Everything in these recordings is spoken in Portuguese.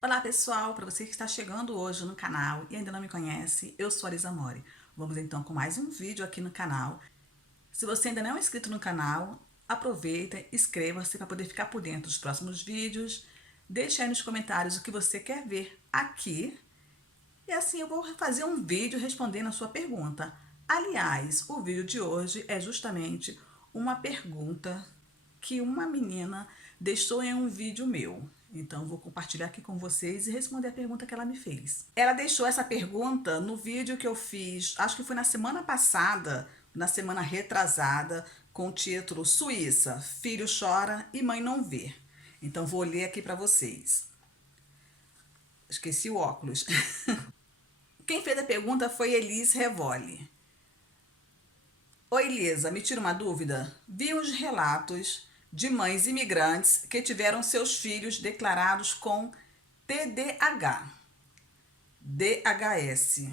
Olá pessoal, para você que está chegando hoje no canal e ainda não me conhece, eu sou a Lisa Mori. Vamos então com mais um vídeo aqui no canal. Se você ainda não é inscrito no canal, aproveita, inscreva-se para poder ficar por dentro dos próximos vídeos. Deixe aí nos comentários o que você quer ver aqui e assim eu vou fazer um vídeo respondendo a sua pergunta. Aliás, o vídeo de hoje é justamente uma pergunta que uma menina deixou em um vídeo meu. Então, vou compartilhar aqui com vocês e responder a pergunta que ela me fez. Ela deixou essa pergunta no vídeo que eu fiz, acho que foi na semana passada, na semana retrasada, com o título Suíça, filho chora e mãe não vê. Então, vou ler aqui para vocês. Esqueci o óculos. Quem fez a pergunta foi Elise Revoli. Oi, Lisa, me tira uma dúvida? Vi uns relatos de mães imigrantes que tiveram seus filhos declarados com TDAH, DHS,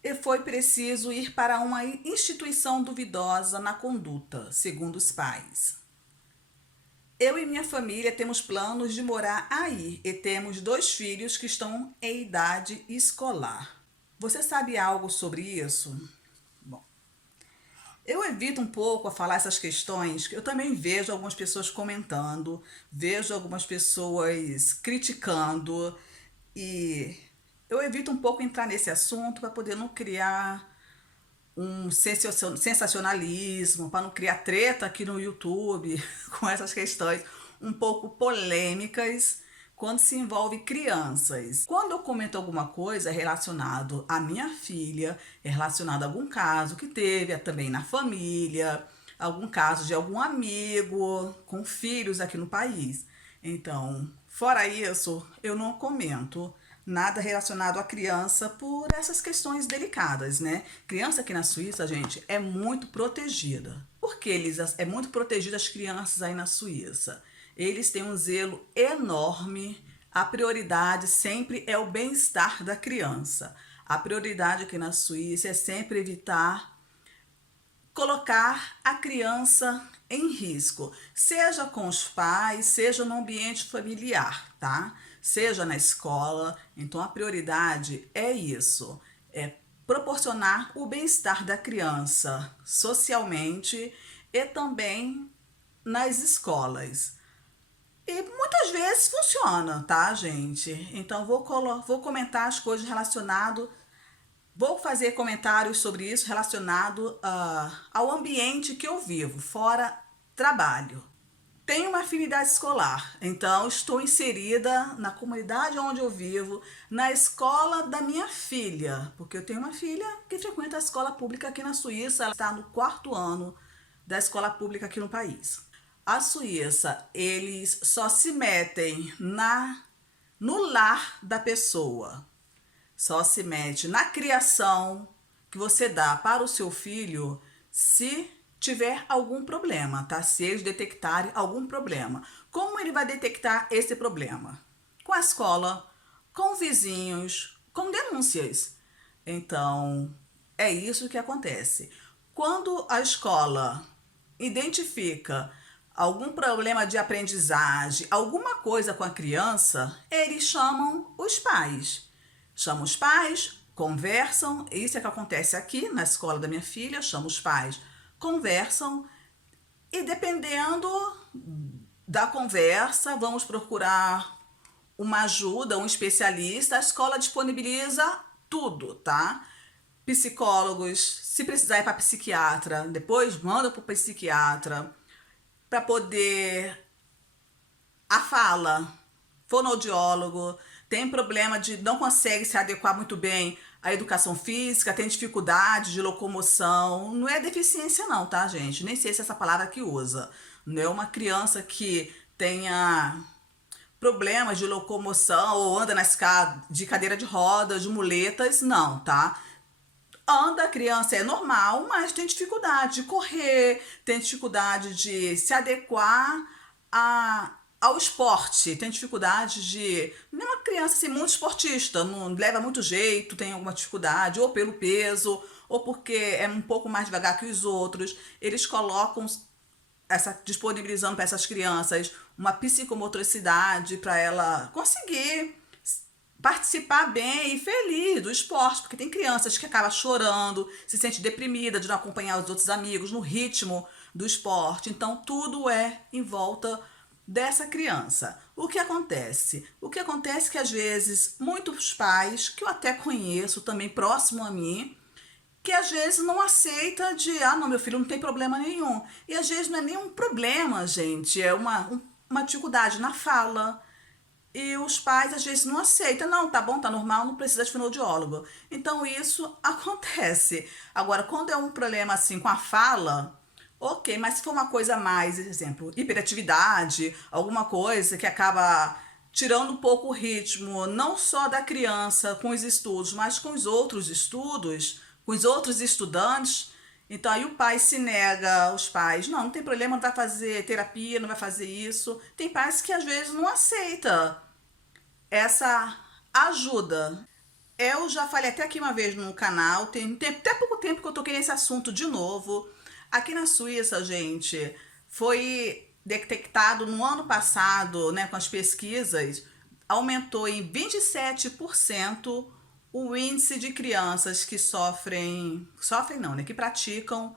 e foi preciso ir para uma instituição duvidosa na conduta, segundo os pais. Eu e minha família temos planos de morar aí e temos 2 filhos que estão em idade escolar. Você sabe algo sobre isso? Bom, eu evito um pouco a falar essas questões, que eu também vejo algumas pessoas comentando, vejo algumas pessoas criticando e eu evito um pouco entrar nesse assunto para poder não criar um sensacionalismo, para não criar treta aqui no YouTube com essas questões um pouco polêmicas quando se envolve crianças. Quando eu comento alguma coisa relacionado à minha filha, relacionado a algum caso que teve também na família, algum caso de algum amigo com filhos aqui no país. Então, fora isso, eu não comento nada relacionado à criança por essas questões delicadas, né? Criança aqui na Suíça, gente, é muito protegida. Por que eles é muito protegida as crianças aí na Suíça? Eles têm um zelo enorme. A prioridade sempre é o bem-estar da criança. A prioridade aqui na Suíça é sempre evitar colocar a criança em risco, seja com os pais, seja no ambiente familiar, tá? Seja na escola. Então a prioridade é isso, é proporcionar o bem-estar da criança socialmente e também nas escolas. E muitas vezes funciona, tá, gente? Então vou comentar as coisas relacionadas. Vou fazer comentários sobre isso relacionado ao ambiente que eu vivo, fora trabalho. Tenho uma afinidade escolar, então estou inserida na comunidade onde eu vivo, na escola da minha filha, porque eu tenho uma filha que frequenta a escola pública aqui na Suíça, ela está no 4º ano da escola pública aqui no país. A Suíça, eles só se metem no lar da pessoa. Só se mete na criação que você dá para o seu filho se tiver algum problema, tá? Se eles detectarem algum problema. Como ele vai detectar esse problema? Com a escola, com vizinhos, com denúncias. Então, é isso que acontece. Quando a escola identifica algum problema de aprendizagem, alguma coisa com a criança, eles chamam os pais. Chamam os pais, conversam, isso é que acontece aqui na escola da minha filha, chamam os pais, conversam e dependendo da conversa, vamos procurar uma ajuda, um especialista, a escola disponibiliza tudo, tá? Psicólogos, se precisar ir para psiquiatra, depois manda para o psiquiatra para poder a fala, fonoaudiólogo, tem problema de não consegue se adequar muito bem à educação física, tem dificuldade de locomoção, não é deficiência não, tá, gente? Nem sei se é essa palavra que usa. Não é uma criança que tenha problemas de locomoção ou anda de cadeira de rodas, de muletas, não, tá? Anda, a criança é normal, mas tem dificuldade de correr, tem dificuldade de se adequar ao esporte, tem dificuldade de. Não é uma criança assim, muito esportista, não leva muito jeito, tem alguma dificuldade, ou pelo peso, ou porque é um pouco mais devagar que os outros. Eles colocam disponibilizando para essas crianças uma psicomotricidade para ela conseguir participar bem e feliz do esporte, porque tem crianças que acabam chorando, se sente deprimida de não acompanhar os outros amigos no ritmo do esporte. Então tudo é em volta dessa criança. O que acontece? O que acontece é que às vezes muitos pais, que eu até conheço também próximo a mim, que às vezes não aceita de, não, meu filho não tem problema nenhum. E às vezes não é nenhum problema, gente, é uma dificuldade na fala. E os pais às vezes não aceitam, não, tá bom, tá normal, não precisa de fonoaudiólogo. Então isso acontece. Agora, quando é um problema assim com a fala, ok, mas se for uma coisa mais, exemplo, hiperatividade, alguma coisa que acaba tirando um pouco o ritmo, não só da criança com os estudos, mas com os outros estudos, com os outros estudantes, então aí o pai se nega, os pais, não tem problema, não vai fazer terapia, não vai fazer isso. Tem pais que às vezes não aceita essa ajuda. Eu já falei até aqui uma vez no canal, tem até pouco tempo que eu toquei nesse assunto de novo. Aqui na Suíça, gente, foi detectado no ano passado, né, com as pesquisas, aumentou em 27% o índice de crianças que sofrem não, né, que praticam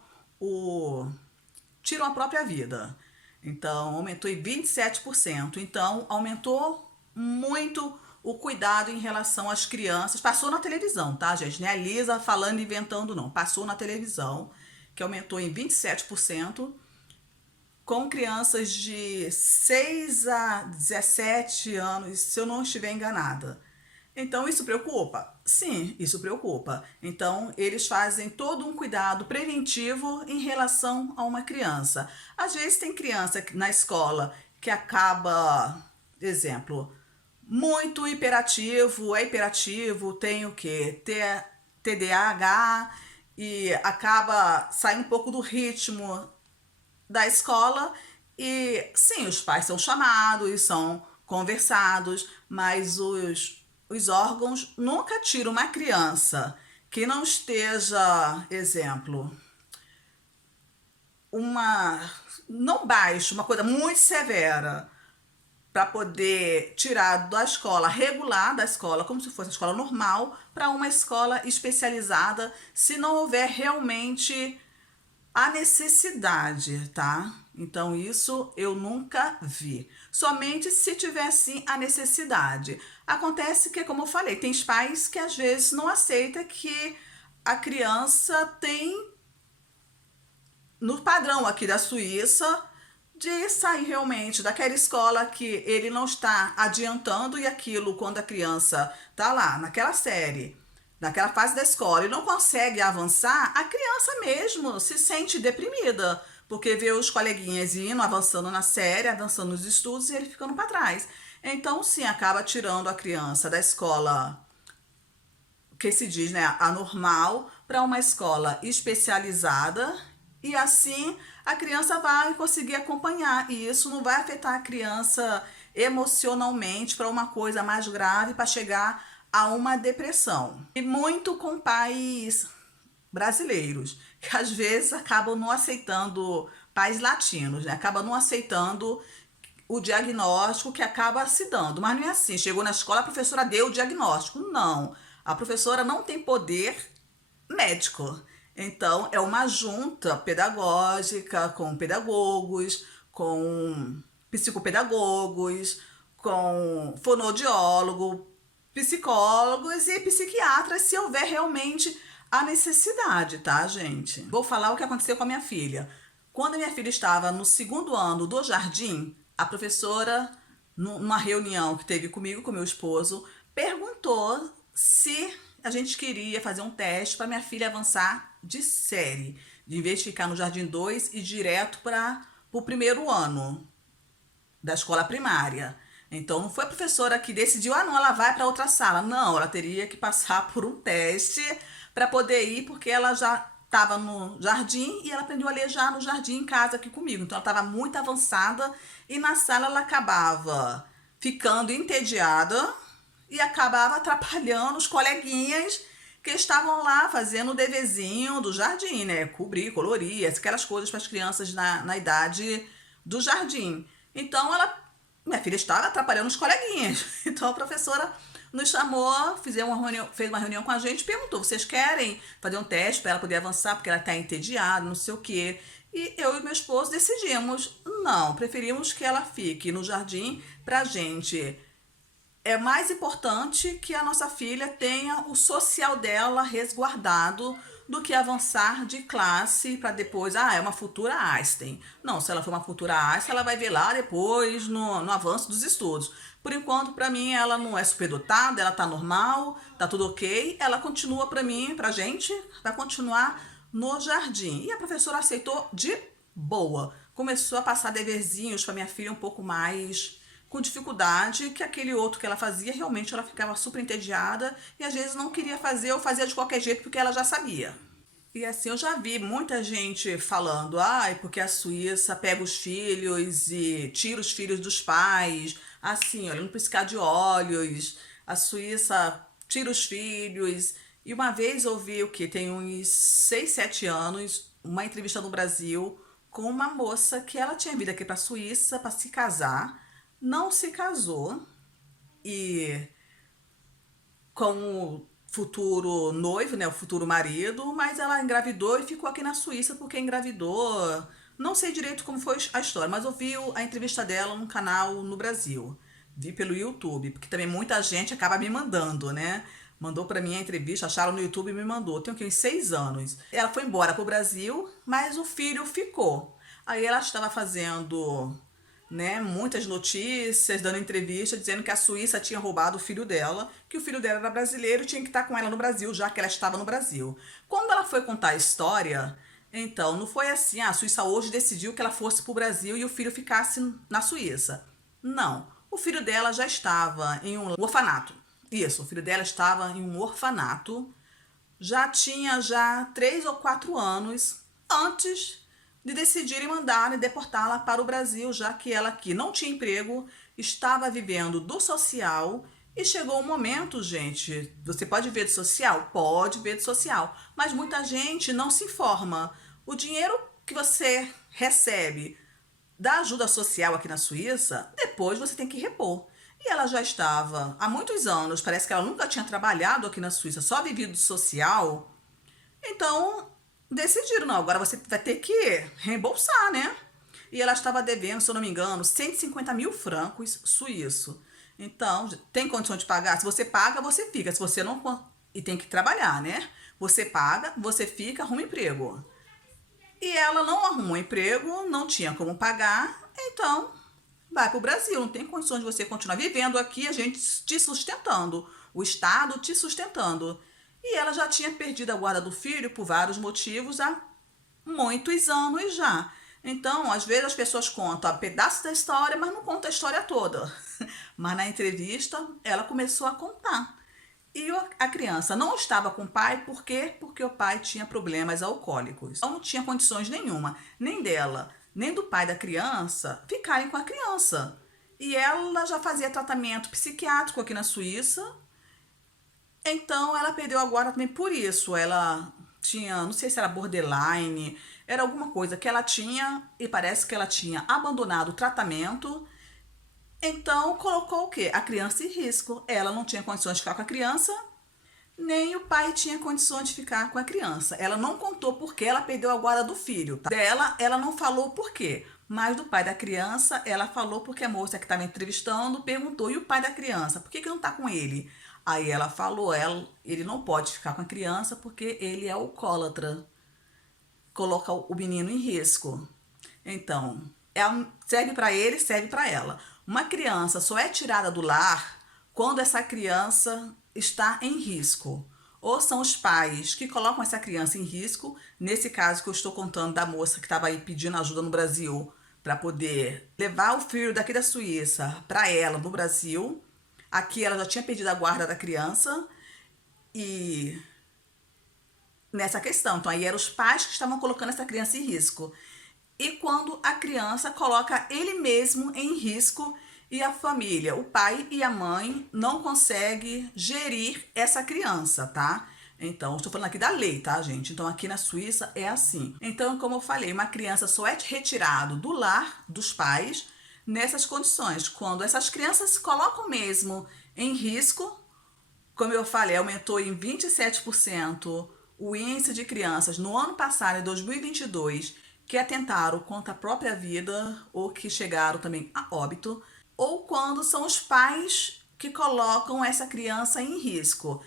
tiram a própria vida. Então, aumentou em 27%. Então, aumentou muito o cuidado em relação às crianças. Passou na televisão, tá, gente? Não é a Lisa falando e inventando, não. Passou na televisão, que aumentou em 27%, com crianças de 6 a 17 anos, se eu não estiver enganada. Então, isso preocupa? Sim, isso preocupa. Então, eles fazem todo um cuidado preventivo em relação a uma criança. Às vezes, tem criança na escola que acaba, exemplo, muito hiperativo, tem o quê? TDAH e acaba saindo um pouco do ritmo da escola e sim, os pais são chamados, são conversados, mas os órgãos nunca tiram uma criança que não esteja, exemplo, não baixo, uma coisa muito severa, para poder tirar da escola regular, da escola como se fosse a escola normal, para uma escola especializada, se não houver realmente a necessidade, tá? Então isso eu nunca vi. Somente se tiver sim a necessidade. Acontece que, como eu falei, tem pais que às vezes não aceitam que a criança tem, no padrão aqui da Suíça, de sair realmente daquela escola que ele não está adiantando e aquilo quando a criança tá lá naquela série, naquela fase da escola e não consegue avançar, a criança mesmo se sente deprimida, porque vê os coleguinhas indo, avançando na série, avançando nos estudos e ele ficando para trás. Então, sim, acaba tirando a criança da escola que se diz, né, a normal, para uma escola especializada e assim a criança vai conseguir acompanhar e isso não vai afetar a criança emocionalmente para uma coisa mais grave, para chegar a uma depressão. E muito com pais brasileiros, que às vezes acabam não aceitando, pais latinos, né? Acabam não aceitando o diagnóstico que acaba se dando. Mas não é assim, chegou na escola, a professora deu o diagnóstico. Não, a professora não tem poder médico. Então, é uma junta pedagógica com pedagogos, com psicopedagogos, com fonoaudiólogo, psicólogos e psiquiatras, se houver realmente a necessidade, tá, gente? Vou falar o que aconteceu com a minha filha. Quando a minha filha estava no 2º ano do jardim, a professora, numa reunião que teve comigo, com meu esposo, perguntou se a gente queria fazer um teste para minha filha avançar de série, de em vez de ficar no Jardim 2 e direto para o 1º ano da escola primária. Então não foi a professora que decidiu, não, ela vai para outra sala. Não, ela teria que passar por um teste para poder ir, porque ela já estava no jardim e ela aprendeu a ler já no jardim em casa aqui comigo. Então ela estava muito avançada e na sala ela acabava ficando entediada e acabava atrapalhando os coleguinhas que estavam lá fazendo o deverzinho do jardim, né? Cobrir, colorir, aquelas coisas para as crianças na idade do jardim. Então, minha filha estava atrapalhando os coleguinhas. Então, a professora nos chamou, fez uma reunião com a gente, perguntou: vocês querem fazer um teste para ela poder avançar, porque ela está entediada, não sei o quê. E eu e meu esposo decidimos, não, preferimos que ela fique no jardim pra gente. É mais importante que a nossa filha tenha o social dela resguardado do que avançar de classe para depois, é uma futura Einstein. Não, se ela for uma futura Einstein, ela vai ver lá depois no avanço dos estudos. Por enquanto, para mim, ela não é superdotada, ela tá normal, tá tudo ok. Ela continua para mim, pra gente, vai continuar no jardim. E a professora aceitou de boa. Começou a passar deverzinhos para minha filha um pouco mais com dificuldade, que aquele outro que ela fazia, realmente ela ficava super entediada e às vezes não queria fazer ou fazia de qualquer jeito porque ela já sabia. E assim, eu já vi muita gente falando, porque a Suíça pega os filhos e tira os filhos dos pais, assim, olha, no piscar de olhos, a Suíça tira os filhos. E uma vez eu vi o que tem uns 6 7 anos, uma entrevista no Brasil com uma moça que ela tinha vindo aqui para a Suíça para se casar, não se casou e com o futuro noivo, né, o futuro marido, mas ela engravidou e ficou aqui na Suíça porque engravidou. Não sei direito como foi a história, mas eu vi a entrevista dela num canal no Brasil. Vi pelo YouTube, porque também muita gente acaba me mandando, né? Mandou pra mim a entrevista, acharam no YouTube e me mandou. Tem o quê? Uns 6 anos. Ela foi embora pro Brasil, mas o filho ficou. Aí ela estava fazendo, né, muitas notícias, dando entrevista, dizendo que a Suíça tinha roubado o filho dela, que o filho dela era brasileiro e tinha que estar com ela no Brasil, já que ela estava no Brasil. Quando ela foi contar a história, então, não foi assim, a Suíça hoje decidiu que ela fosse para o Brasil e o filho ficasse na Suíça. Não, o filho dela já estava em um orfanato. Isso, o filho dela estava em um orfanato, já tinha 3 ou 4 anos antes de decidirem mandar e deportá-la para o Brasil, já que ela aqui não tinha emprego, estava vivendo do social e chegou um momento, gente, você pode ver do social? Pode ver do social, mas muita gente não se informa. O dinheiro que você recebe da ajuda social aqui na Suíça, depois você tem que repor. E ela já estava há muitos anos, parece que ela nunca tinha trabalhado aqui na Suíça, só vivido social. Então, decidiram, não, agora você vai ter que reembolsar, né? E ela estava devendo, se eu não me engano, 150 mil francos suíços. Então, tem condição de pagar? Se você paga, você fica. Se você não... E tem que trabalhar, né? Você paga, você fica, arruma emprego. E ela não arrumou emprego, não tinha como pagar, então vai para o Brasil. Não tem condições de você continuar vivendo aqui, a gente te sustentando, o Estado te sustentando. E ela já tinha perdido a guarda do filho por vários motivos há muitos anos já. Então, às vezes as pessoas contam pedaços da história, mas não contam a história toda. Mas na entrevista, ela começou a contar. E a criança não estava com o pai, por quê? Porque o pai tinha problemas alcoólicos. Então não tinha condições nenhuma, nem dela, nem do pai da criança, ficarem com a criança. E ela já fazia tratamento psiquiátrico aqui na Suíça, então ela perdeu a guarda também por isso. Ela tinha, não sei se era borderline, era alguma coisa que ela tinha e parece que ela tinha abandonado o tratamento. Então colocou o quê? A criança em risco. Ela não tinha condições de ficar com a criança, nem o pai tinha condições de ficar com a criança. Ela não contou por que ela perdeu a guarda do filho. Tá? Dela, ela não falou por quê. Mas do pai da criança, ela falou porque a moça que estava entrevistando perguntou: e o pai da criança? Por que não está com ele? Aí ela falou: ele não pode ficar com a criança porque ele é alcoólatra. Coloca o menino em risco. Então, serve para ele, serve para ela. Uma criança só é tirada do lar quando essa criança está em risco. Ou são os pais que colocam essa criança em risco, nesse caso que eu estou contando da moça que estava aí pedindo ajuda no Brasil para poder levar o filho daqui da Suíça para ela no Brasil. Aqui ela já tinha perdido a guarda da criança e nessa questão. Então aí eram os pais que estavam colocando essa criança em risco. E quando a criança coloca ele mesmo em risco e a família, o pai e a mãe, não conseguem gerir essa criança, tá? Então, estou falando aqui da lei, tá, gente? Então, aqui na Suíça é assim. Então, como eu falei, uma criança só é retirado do lar dos pais nessas condições, quando essas crianças se colocam mesmo em risco. Como eu falei, aumentou em 27% o índice de crianças no ano passado, em 2022, que atentaram contra a própria vida ou que chegaram também a óbito, ou quando são os pais que colocam essa criança em risco.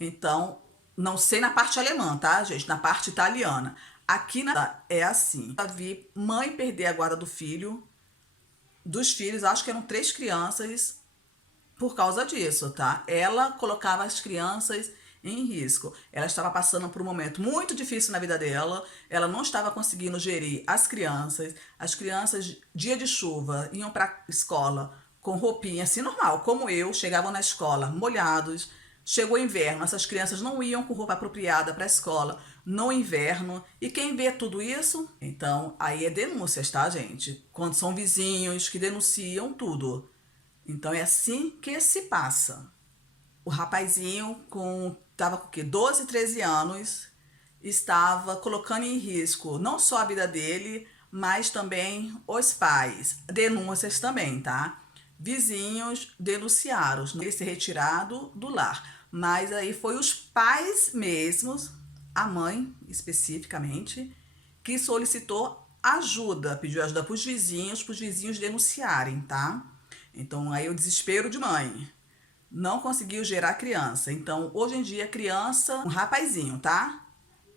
Então, não sei na parte alemã, tá, gente? Na parte italiana. Aqui é assim. Já vi mãe perder a guarda do filho, dos filhos, acho que eram 3 crianças, por causa disso, tá? Ela colocava as crianças em risco. Ela estava passando por um momento muito difícil na vida dela, ela não estava conseguindo gerir as crianças, dia de chuva, iam para escola com roupinha assim normal, como eu, chegavam na escola molhados. Chegou inverno, essas crianças não iam com roupa apropriada para a escola no inverno. E quem vê tudo isso? Então, aí é denúncias, tá, gente? Quando são vizinhos que denunciam tudo. Então é assim que se passa. O rapazinho tava com o quê? 12, 13 anos, estava colocando em risco não só a vida dele, mas também os pais. Denúncias também, tá? Vizinhos denunciaram ele ser retirado do lar. Mas aí foi os pais mesmos, a mãe especificamente, que solicitou ajuda, pediu ajuda para os vizinhos denunciarem, tá? Então, aí o desespero de mãe. Não conseguiu gerar criança. Então, hoje em dia, criança, um rapazinho, tá?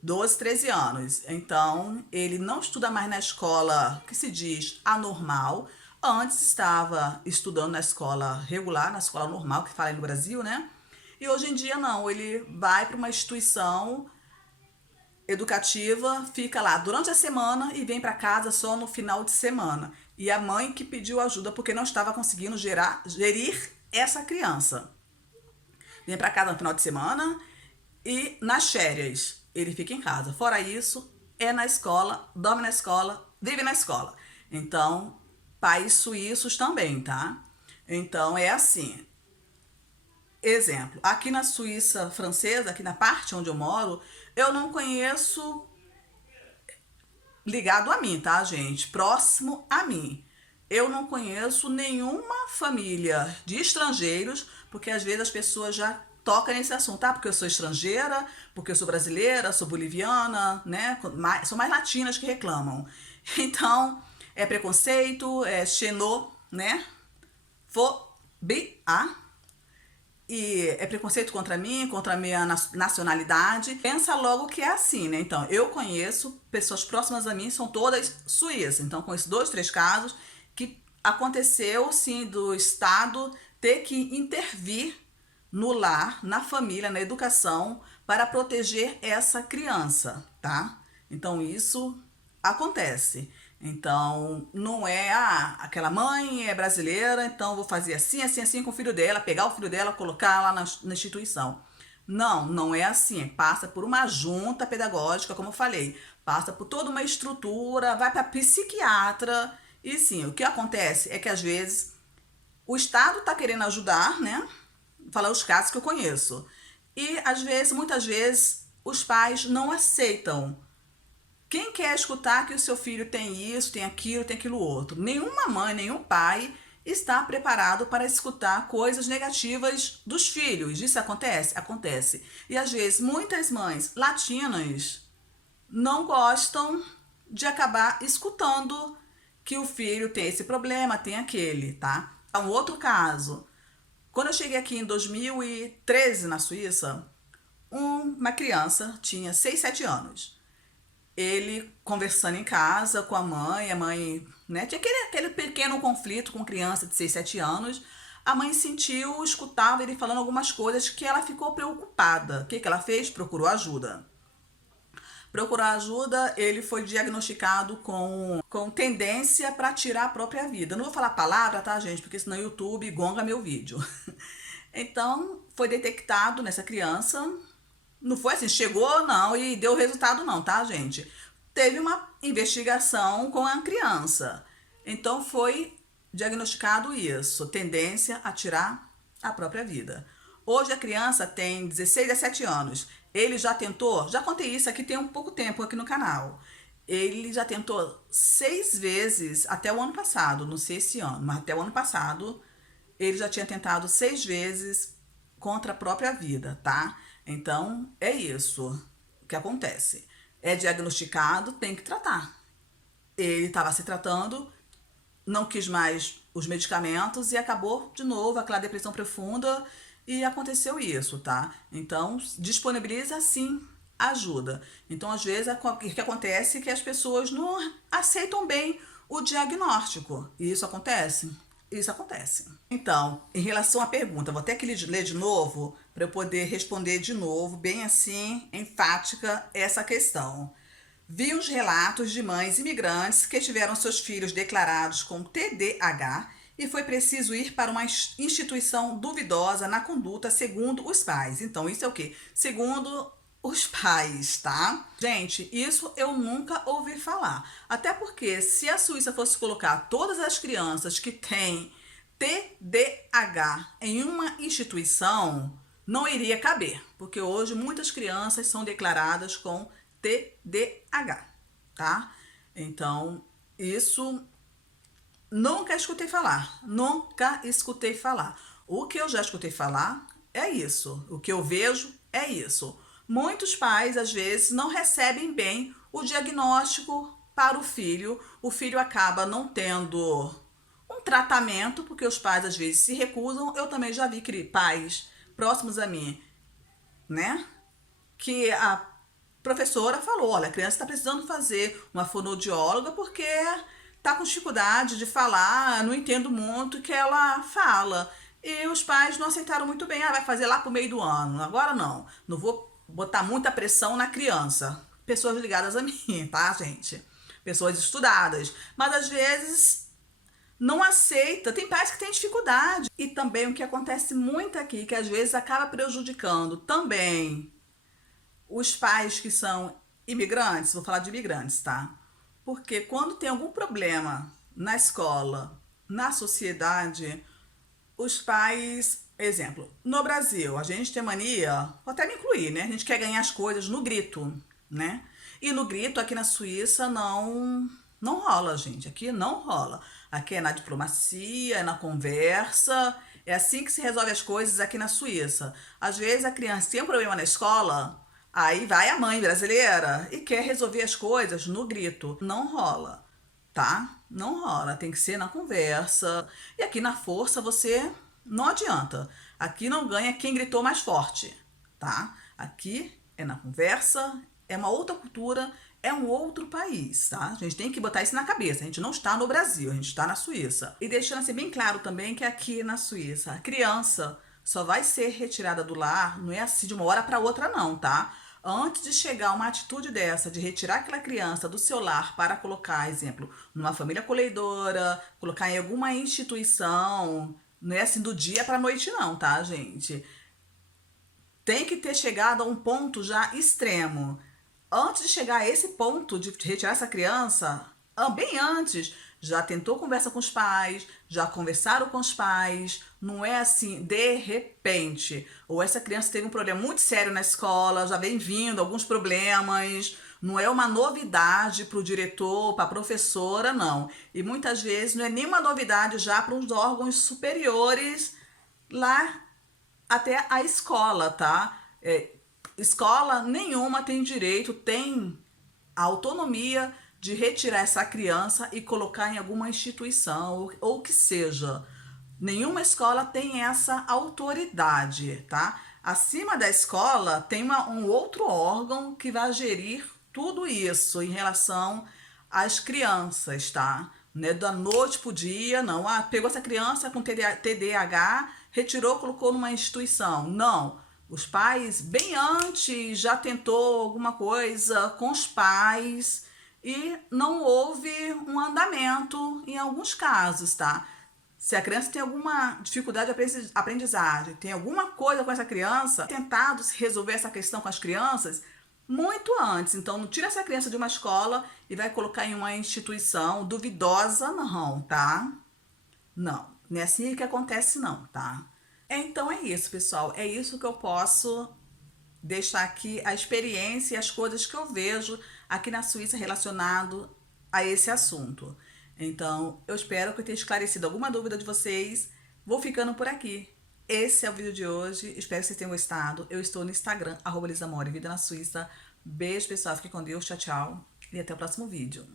12, 13 anos. Então, ele não estuda mais na escola que se diz anormal. Antes estava estudando na escola regular, na escola normal, que fala aí no Brasil, né? E hoje em dia, não. Ele vai para uma instituição educativa, fica lá durante a semana e vem para casa só no final de semana. E a mãe que pediu ajuda porque não estava conseguindo gerir essa criança. Vem para casa no final de semana e nas férias ele fica em casa. Fora isso, é na escola, dorme na escola, vive na escola. Então, pais suíços também, tá? Então, é assim. Exemplo, aqui na Suíça francesa, aqui na parte onde eu moro, eu não conheço ligado a mim, tá, gente? Próximo a mim. Eu não conheço nenhuma família de estrangeiros, porque às vezes as pessoas já tocam nesse assunto, tá? Porque eu sou estrangeira, porque eu sou brasileira, sou boliviana, né? São mais latinas que reclamam. Então, é preconceito, é xenô, né? Fobia. E é preconceito contra mim, contra a minha nacionalidade. Pensa logo que é assim, né? Então, eu conheço pessoas próximas a mim, são todas suíças. Então, conheço 2, 3 casos que aconteceu, sim, do Estado ter que intervir no lar, na família, na educação, para proteger essa criança, tá? Então, isso acontece. Então, não é aquela mãe é brasileira, então vou fazer assim, assim, assim com o filho dela, pegar o filho dela, colocar lá na instituição. Não, não é assim. Passa por uma junta pedagógica, como eu falei, passa por toda uma estrutura, vai para psiquiatra. E sim, o que acontece é que às vezes o Estado está querendo ajudar, né? Falar os casos que eu conheço. E às vezes, muitas vezes, os pais não aceitam. Quem quer escutar que o seu filho tem isso, tem aquilo outro? Nenhuma mãe, nenhum pai está preparado para escutar coisas negativas dos filhos. Isso acontece? Acontece. E às vezes muitas mães latinas não gostam de acabar escutando que o filho tem esse problema, tem aquele, tá? É um outro caso. Quando eu cheguei aqui em 2013 na Suíça, uma criança tinha 6, 7 anos. Ele conversando em casa com a mãe, né, tinha aquele pequeno conflito com criança de 6, 7 anos. A mãe sentiu, escutava ele falando algumas coisas que ela ficou preocupada. O que ela fez? Procurou ajuda. Procurou ajuda, ele foi diagnosticado com tendência para tirar a própria vida. Não vou falar palavra, tá, gente? Porque senão o YouTube gonga meu vídeo. Então, foi detectado nessa criança. Não foi assim, chegou não e deu resultado não, tá, gente? Teve uma investigação com a criança. Então foi diagnosticado isso, tendência a tirar a própria vida. Hoje a criança tem 16, 17 anos. Ele já tentou, já contei isso aqui tem um pouco tempo aqui no canal. Ele já tentou 6 vezes até o ano passado, não sei esse ano, mas até o ano passado ele já tinha tentado 6 vezes contra a própria vida, tá? Então é isso que acontece. É diagnosticado, tem que tratar. Ele estava se tratando, não quis mais os medicamentos e acabou de novo aquela depressão profunda e aconteceu isso, tá? Então, disponibiliza sim ajuda. Então, às vezes, o que acontece é que as pessoas não aceitam bem o diagnóstico. E isso acontece? Isso acontece. Então, em relação à pergunta, vou até que ler de novo para eu poder responder de novo, bem assim, enfática, essa questão. Vi os relatos de mães imigrantes que tiveram seus filhos declarados com TDAH e foi preciso ir para uma instituição duvidosa na conduta, segundo os pais. Então, isso é o quê? Segundo os pais, tá? Gente, isso eu nunca ouvi falar. Até porque se a Suíça fosse colocar todas as crianças que têm TDAH em uma instituição, não iria caber, porque hoje muitas crianças são declaradas com TDAH, tá? Então, isso nunca escutei falar, nunca escutei falar. O que eu já escutei falar é isso, o que eu vejo é isso. Muitos pais, às vezes, não recebem bem o diagnóstico para o filho acaba não tendo um tratamento, porque os pais, às vezes, se recusam. Eu também já vi pais próximos a mim, né, que a professora falou, olha, a criança está precisando fazer uma fonoaudióloga porque está com dificuldade de falar, não entendo muito o que ela fala. E os pais não aceitaram muito bem, vai fazer lá pro meio do ano, agora não vou botar muita pressão na criança. Pessoas ligadas a mim, tá, gente? Pessoas estudadas. Mas às vezes não aceita, tem pais que têm dificuldade. E também o que acontece muito aqui, que às vezes acaba prejudicando também os pais que são imigrantes, vou falar de imigrantes, tá? Porque quando tem algum problema na escola, na sociedade, os pais, exemplo, no Brasil, a gente tem mania, vou até me incluir, né? A gente quer ganhar as coisas no grito, né? E no grito aqui na Suíça não rola, gente. Aqui não rola. Aqui é na diplomacia, é na conversa. É assim que se resolve as coisas aqui na Suíça. Às vezes a criança tem um problema na escola, aí vai a mãe brasileira e quer resolver as coisas no grito. Não rola, tá? Não rola, tem que ser na conversa. E aqui na força você não adianta. Aqui não ganha quem gritou mais forte, tá? Aqui é na conversa, é uma outra cultura, é um outro país, tá? A gente tem que botar isso na cabeça. A gente não está no Brasil, a gente está na Suíça. E deixando assim bem claro também que aqui na Suíça, a criança só vai ser retirada do lar, não é assim de uma hora para outra não, tá? Antes de chegar uma atitude dessa, de retirar aquela criança do seu lar para colocar, exemplo, numa família acolhedora, colocar em alguma instituição, não é assim do dia para a noite não, tá, gente? Tem que ter chegado a um ponto já extremo. Antes de chegar a esse ponto de retirar essa criança, bem antes, já tentou conversa com os pais, já conversaram com os pais, não é assim, de repente. Ou essa criança teve um problema muito sério na escola, já vem vindo alguns problemas, não é uma novidade para o diretor, para a professora, não. E muitas vezes não é nenhuma novidade já para os órgãos superiores lá até a escola, tá? Escola nenhuma tem direito, tem a autonomia de retirar essa criança e colocar em alguma instituição ou que seja. Nenhuma escola tem essa autoridade, tá? Acima da escola tem um outro órgão que vai gerir tudo isso em relação às crianças, tá? Não é da noite pro dia, não. Pegou essa criança com TDAH, retirou, colocou numa instituição. Não. Os pais, bem antes, já tentou alguma coisa com os pais e não houve um andamento em alguns casos, tá? Se a criança tem alguma dificuldade de aprendizagem, tem alguma coisa com essa criança, tentado se resolver essa questão com as crianças muito antes. Então, não tira essa criança de uma escola e vai colocar em uma instituição duvidosa, não, tá? Não é assim que acontece, não, tá? Então é isso, pessoal. É isso que eu posso deixar aqui a experiência e as coisas que eu vejo aqui na Suíça relacionado a esse assunto. Então, eu espero que eu tenha esclarecido alguma dúvida de vocês. Vou ficando por aqui. Esse é o vídeo de hoje. Espero que vocês tenham gostado. Eu estou no Instagram, @LisaMore, Vida na Suíça. Beijo, pessoal. Fiquem com Deus. Tchau, tchau. E até o próximo vídeo.